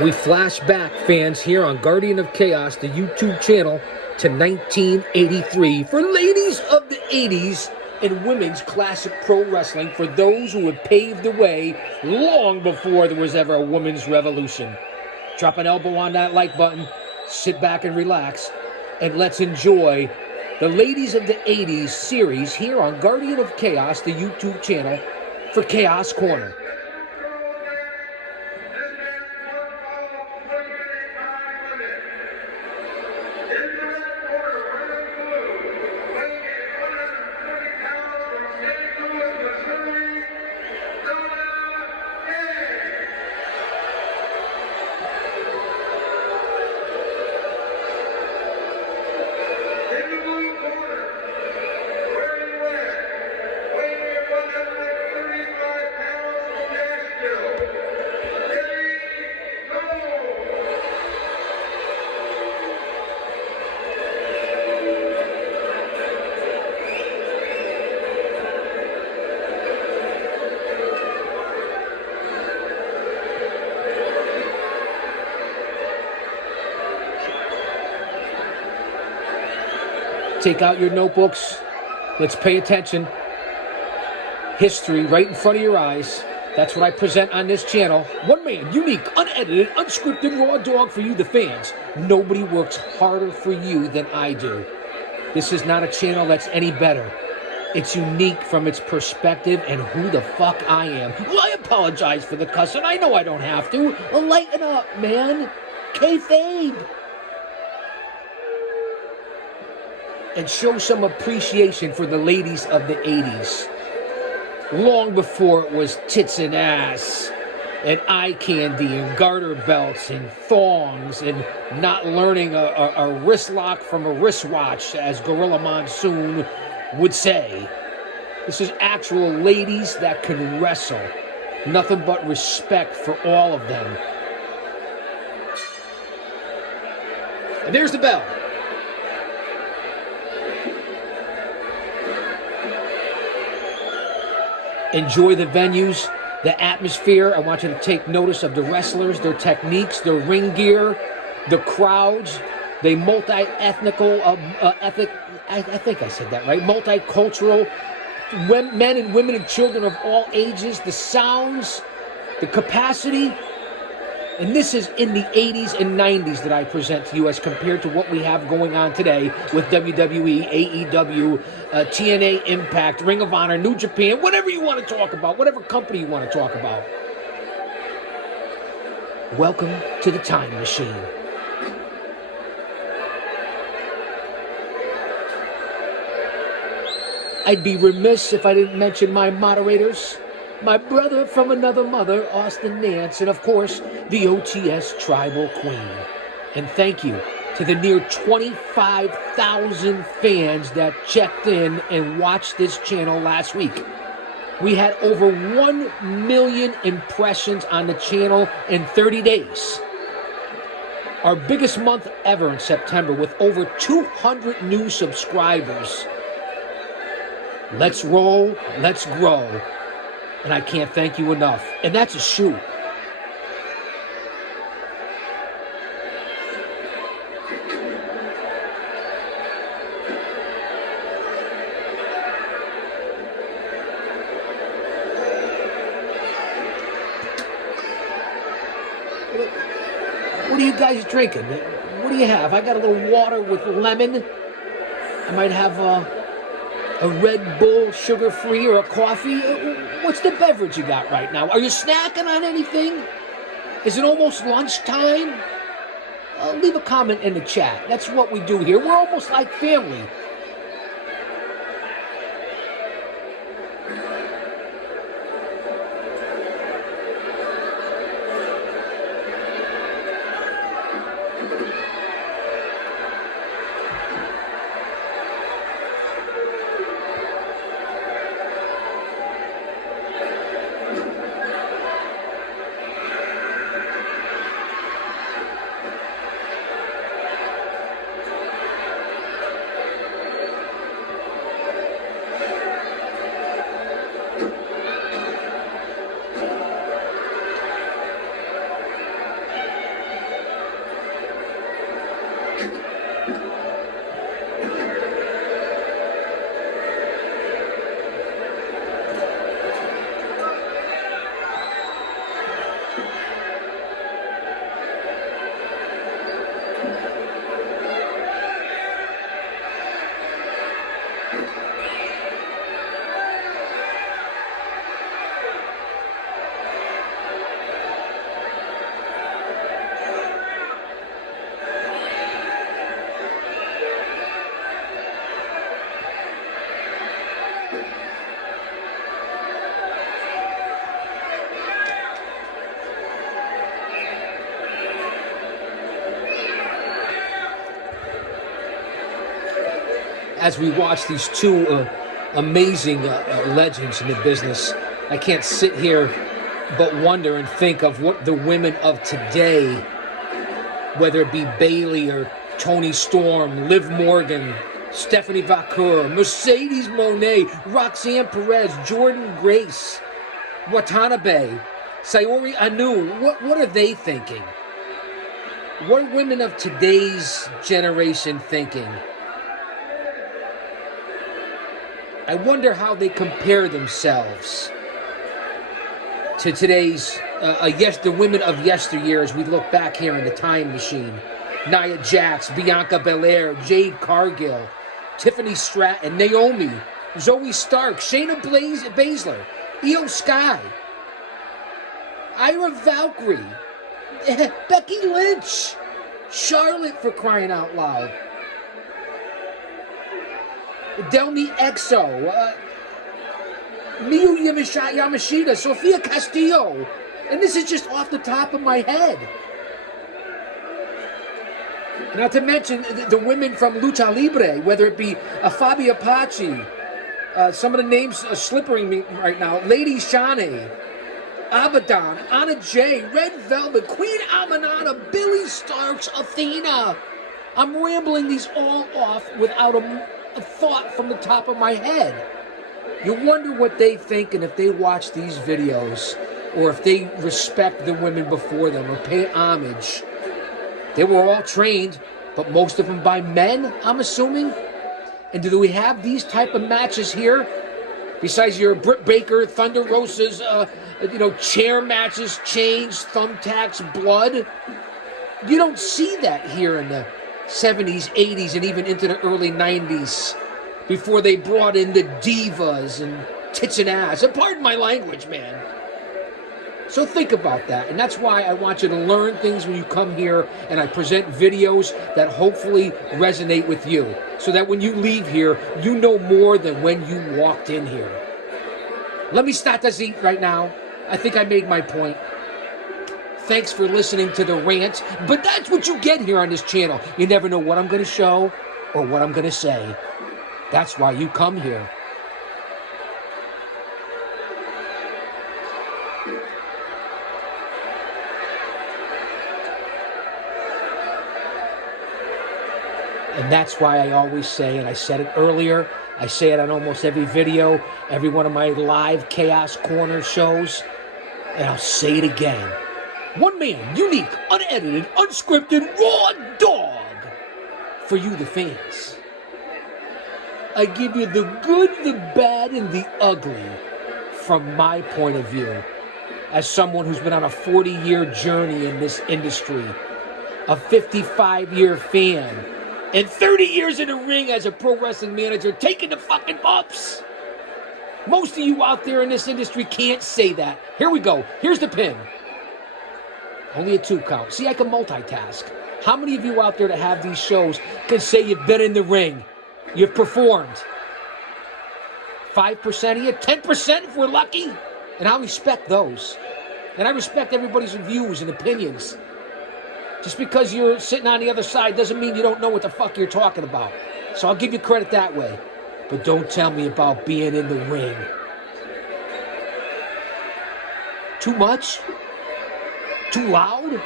We flash back, fans, here on Guardian of Chaos, the YouTube channel, to 1983 for ladies of the 80s and women's classic pro wrestling for those who had paved the way long before there was ever a women's revolution. Drop an elbow on that like button, sit back and relax, and let's enjoy the Ladies of the 80s series here on Guardian of Chaos, the YouTube channel, for Chaos Corner. Take out your notebooks. Let's pay attention. History right in front of your eyes. That's what I present on this channel. One man, unique, unedited, unscripted, raw dog for you, the fans. Nobody works harder for you than I do. This is not a channel that's any better. It's unique from its perspective and who the fuck I am. Well, I apologize for the cussing. I know I don't have to. Well, lighten up, man. Kayfabe. And show some appreciation for the ladies of the 80s. Long before it was tits and ass, and eye candy, and garter belts, and thongs, and not learning a wrist lock from a wristwatch, as Gorilla Monsoon would say. This is actual ladies that can wrestle. Nothing but respect for all of them. And there's the bell. Enjoy the venues, the atmosphere. I want you to take notice of the wrestlers, their techniques, their ring gear, the crowds, the multi-ethnical, I think I said that right, multicultural, men and women and children of all ages, the sounds, the capacity. And this is in the 80s and 90s that I present to you as compared to what we have going on today with WWE, AEW, TNA Impact, Ring of Honor, New Japan, whatever you want to talk about, whatever company you want to talk about. Welcome to the Time Machine. I'd be remiss if I didn't mention my moderators. My brother from another mother, Austin Nance, and of course, the OTS Tribal Queen. And thank you to the near 25,000 fans that checked in and watched this channel last week. We had over 1 million impressions on the channel in 30 days. Our biggest month ever in September with over 200 new subscribers. Let's roll, let's grow. And I can't thank you enough. And that's a shoe. What are you guys drinking? What do you have? I got a little water with lemon. I might have a Red Bull, sugar-free, or a coffee. What's the beverage you got right now? Are you snacking on anything? Is it almost lunchtime? Leave a comment in the chat. That's what we do here. We're almost like family. as we watch these two amazing legends in the business, I can't sit here but wonder and think of what the women of today, whether it be Bailey or Toni Storm, Liv Morgan, Stephanie Vaquer, Mercedes Moné, Roxanne Perez, Jordan Grace, Watanabe, Sayori Anu, what are they thinking? What are women of today's generation thinking? I wonder how they compare themselves to today's, the women of yesteryear as we look back here in the time machine. Nia Jax, Bianca Belair, Jade Cargill, Tiffany Stratton, Naomi, Zoe Stark, Shayna Baszler, Io Sky, Ira Valkyrie, Becky Lynch, Charlotte, for crying out loud, Delmi Exo, Miyu Yamashita, Sofia Castillo, and this is just off the top of my head. Not to mention the women from Lucha Libre, whether it be Fabi Apache, some of the names slipping me right now, Lady Shani, Abaddon, Anna Jay, Red Velvet, Queen Aminata, Billy Starks, Athena. I'm rambling these all off without a thought from the top of my head. You wonder what they think and if they watch these videos or if they respect the women before them or pay homage. They were all trained, but most of them by men, I'm assuming. And do we have these type of matches here? Besides your Britt Baker, Thunder Rosa's, chair matches, chains, thumbtacks, blood. You don't see that here in the 70s, 80s, and even into the early 90s. Before they brought in the divas and tits and ass. And pardon my language, man. So think about that. And that's why I want you to learn things when you come here and I present videos that hopefully resonate with you. So that when you leave here, you know more than when you walked in here. Let me start this eat right now. I think I made my point. Thanks for listening to the rant. But that's what you get here on this channel. You never know what I'm going to show or what I'm going to say. That's why you come here. And that's why I always say, and I said it earlier, I say it on almost every video, every one of my live Chaos Corner shows, and I'll say it again. One man, unique, unedited, unscripted, raw dog for you, the fans. I give you the good, the bad, and the ugly from my point of view as someone who's been on a 40-year journey in this industry, a 55-year fan, and 30 years in the ring as a pro wrestling manager, taking the fucking bumps. Most of you out there in this industry can't say that. Here we go. Here's the pin. Only a 2 count. See, I can multitask. How many of you out there that have these shows can say you've been in the ring? You've performed. 5% of you, 10% if we're lucky. And I respect those. And I respect everybody's views and opinions. Just because you're sitting on the other side doesn't mean you don't know what the fuck you're talking about. So I'll give you credit that way. But don't tell me about being in the ring. Too much? Too loud?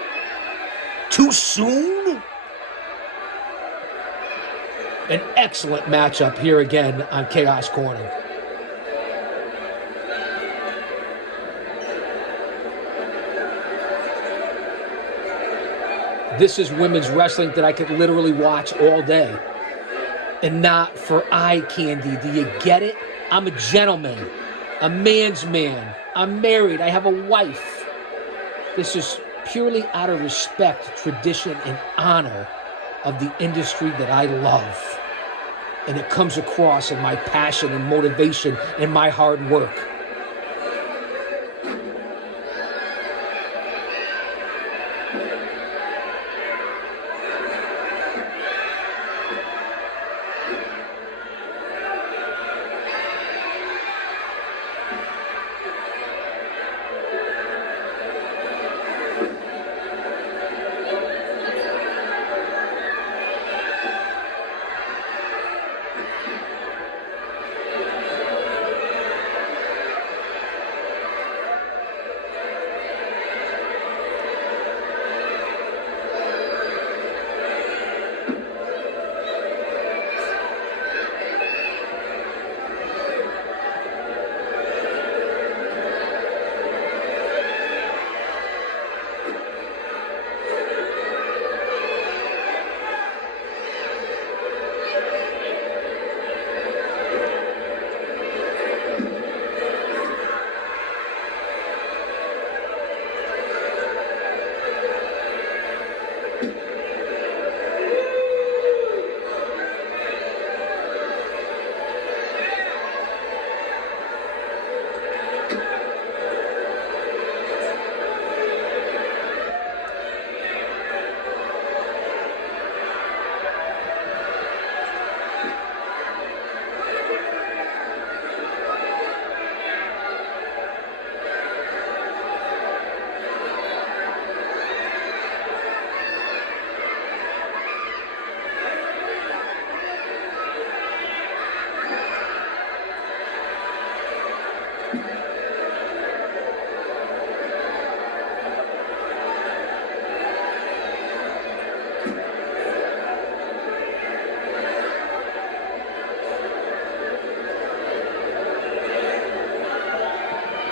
Too soon? An excellent matchup here again on Chaos Corner. This is women's wrestling that I could literally watch all day. And not for eye candy. Do you get it? I'm a gentleman. A man's man. I'm married. I have a wife. This is purely out of respect, tradition, and honor of the industry that I love. And it comes across in my passion and motivation and my hard work.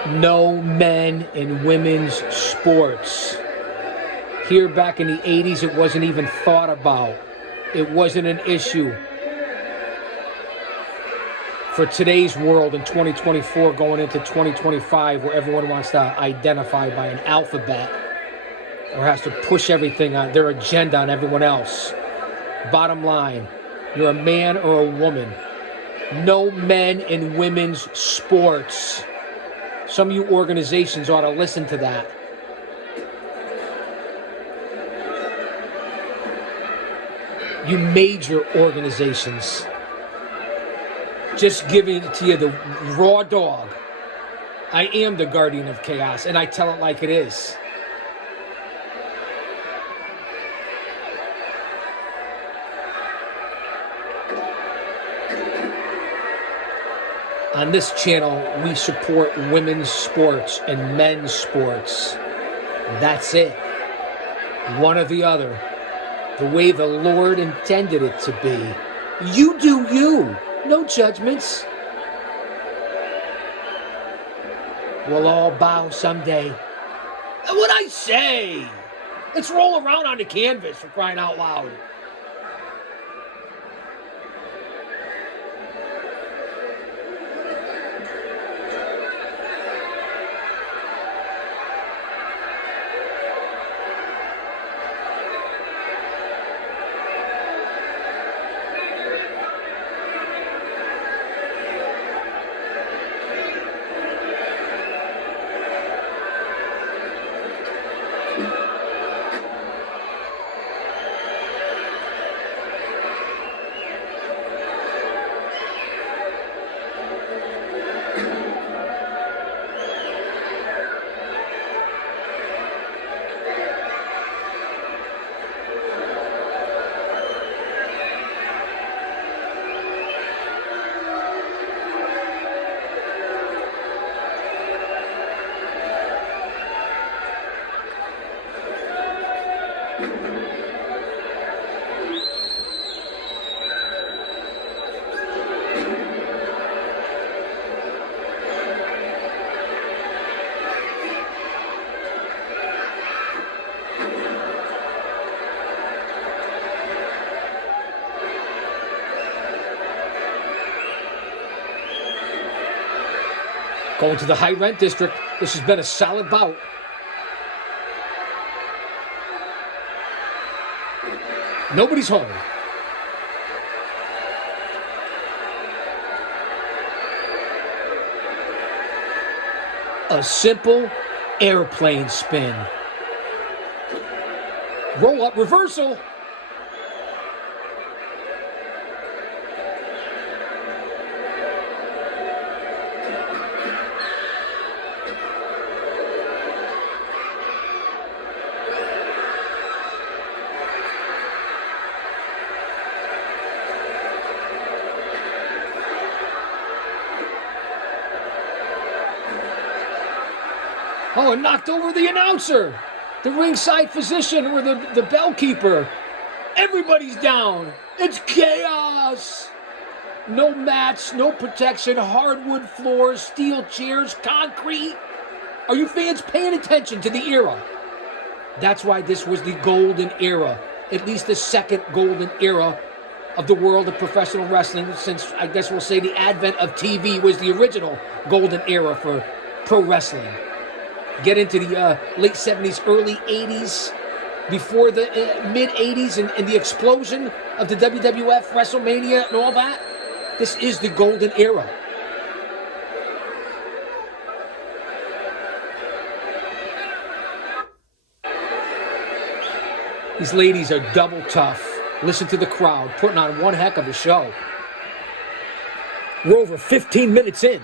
No men in women's sports. Here back in the 80s, it wasn't even thought about. It wasn't an issue. For today's world in 2024 going into 2025, where everyone wants to identify by an alphabet or has to push everything on their agenda on everyone else. Bottom line, you're a man or a woman. No men in women's sports. Some of you organizations ought to listen to that. You major organizations. Just giving it to you the raw dog. I am the guardian of chaos, and I tell it like it is. On this channel, we support women's sports and men's sports. That's it. One or the other. The way the Lord intended it to be. You do you. No judgments. We'll all bow someday. What'd I say? Let's roll around on the canvas, for crying out loud. Going to the high rent district. This has been a solid bout. Nobody's home. A simple airplane spin. Roll up reversal. Oh, and knocked over the announcer, the ringside physician, or the bellkeeper. Everybody's down. It's chaos. No mats, no protection, hardwood floors, steel chairs, concrete. Are you fans paying attention to the era? That's why this was the golden era, at least the second golden era of the world of professional wrestling, since I guess we'll say the advent of TV was the original golden era for pro wrestling. Get into the late 70s, early 80s, before the mid 80s and the explosion of the WWF, WrestleMania, and all that. This is the golden era. These ladies are double tough. Listen to the crowd, putting on one heck of a show. We're over 15 minutes in.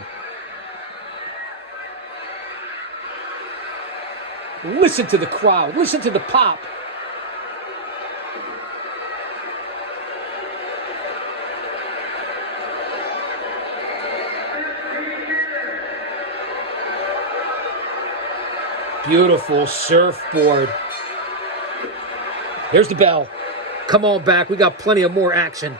Listen to the crowd. Listen to the pop. Beautiful surfboard. Here's the bell. Come on back. We got plenty of more action.